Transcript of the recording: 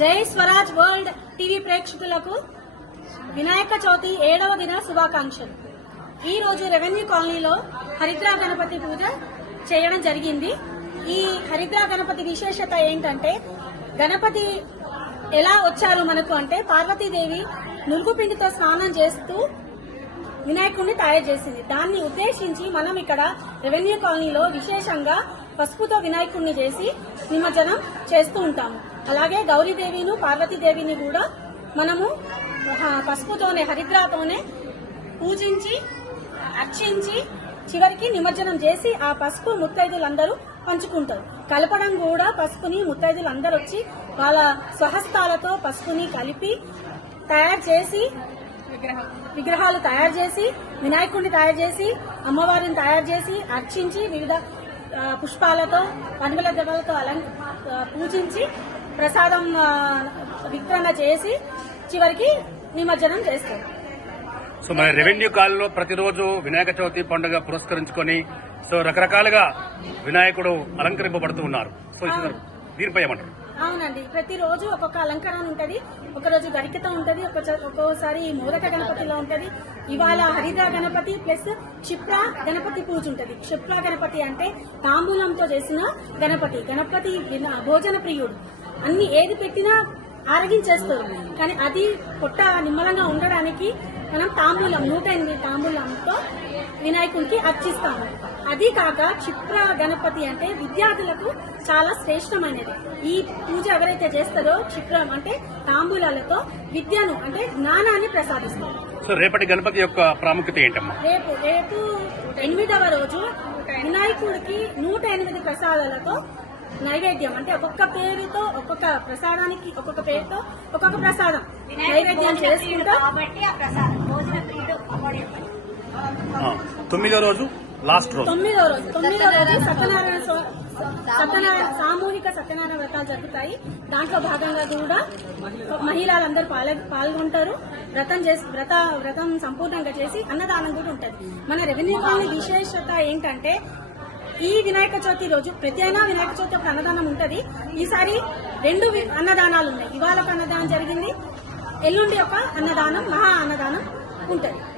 జై Swaraj world TV ప్రేక్షకులకు వినాయక చవితి 7వ దిన శుభాకాంక్షలు. ఈ రోజు రెవెన్యూ కాలనీలో హరిద్రా గణపతి పూజ చేయడం జరిగింది. ఈ హరిద్రా గణపతి విశేషత ఏంటంటే, గణపతి ఎలా వచ్చారు మనకు అంటే, పార్వతీదేవి నులుగుపిండితో స్నానం చేస్తూ వినాయకుడిని తయారు చేసింది. దాన్ని ఉద్దేశించి మనం ఇక్కడ రెవెన్యూ కాలనీలో విశేషంగా పసుపుతో వినాయకుడిని చేసి నిమజ్జనం చేస్తూ ఉంటాము. అలాగే గౌరీదేవిను పార్వతీదేవిని కూడా మనము పసుపుతోనే హరిద్రాతోనే పూజించి అర్చించి చివరికి నిమజ్జనం చేసి ఆ పసుపు ముత్తైదులందరూ పంచుకుంటారు. కలపడం కూడా పసుపుని ముత్తైదులందరూ వచ్చి వాళ్ళ స్వహస్తాలతో పసుపుని కలిపి తయారు చేసి విగ్రహాలు తయారు చేసి వినాయకుడిని తయారు చేసి అమ్మవారిని తయారు చేసి అర్చించి వివిధ పుష్పాలతో కనుమల ద్రవ్యాలతో పూజించి ప్రసాదం వితరణ చేసి చివరికి నిమజ్జనం చేస్తారు. సో మన రెవెన్యూ కాలనీలో ప్రతిరోజు వినాయక చవితి పండుగ పురస్కరించుకొని సో రకరకాలుగా వినాయకుడు అలంకరింపబడుతూ ఉన్నారు. సో దీనిపై ఏమంటారు? అవునండి, ప్రతిరోజు ఒక్కొక్క అలంకరణ ఉంటది. ఒకరోజు గరికతో ఉంటది, ఒక్కోసారి మోదక గణపతిలో ఉంటది. ఇవాళ హరిద్రా గణపతి ప్లస్ క్షిప్రా గణపతి పూజ ఉంటది. క్షిప్రా గణపతి అంటే తాంబూలంతో చేసిన గణపతి. గణపతి భోజన ప్రియుడు, అన్ని ఏది పెట్టినా ఆరగించేస్తారు. కానీ అది పొట్ట నిమ్మలంగా ఉండడానికి మనం తాంబూలం 108 తాంబూలంతో వినాయకుడికి అర్చిస్తాము. అది కాక క్షిప్ర గణపతి అంటే విద్యార్థులకు చాలా శ్రేష్టమైనది. ఈ పూజ ఎవరైతే చేస్తారో క్షిప్రం అంటే తాంబూలాలతో విద్యను అంటే జ్ఞానాన్ని ప్రసాదిస్తారు. సో రేపటి గణపతి యొక్క ప్రాముఖ్యత ఏంటమ్మా? రేపు 8వ రోజు వినాయకుడికి 108 ప్రసాదాలతో నైవేద్యం అంటే ఒక్కొక్క పేరుతో ఒక్కొక్క ప్రసాదానికి ఒక్కొక్క పేరుతో ఒక్కొక్క ప్రసాదం నైవేద్యం చేసుకుంటాం. 9వ రోజు లాస్ట్ రోజు 9వ రోజు సత్యనారాయణ సామూహిక సత్యనారాయణ వ్రతాలు జరుగుతాయి. దాంట్లో భాగంగా కూడా మహిళలందరూ పాల్గొంటారు. వ్రతం సంపూర్ణంగా చేసి అన్నదానం కూడా ఉంటుంది. మన రెవెన్యూ కాలనీ విశేషత ఏంటంటే, ఈ వినాయక చవితి రోజు ప్రతి అయినా వినాయక చవితి ఒక అన్నదానం ఉంటది. ఈసారి 2 అన్నదానాలు ఉన్నాయి. ఇవాళ ఒక అన్నదానం జరిగింది, ఎల్లుండి ఒక అన్నదానం మహా అన్నదానం ఉంటది.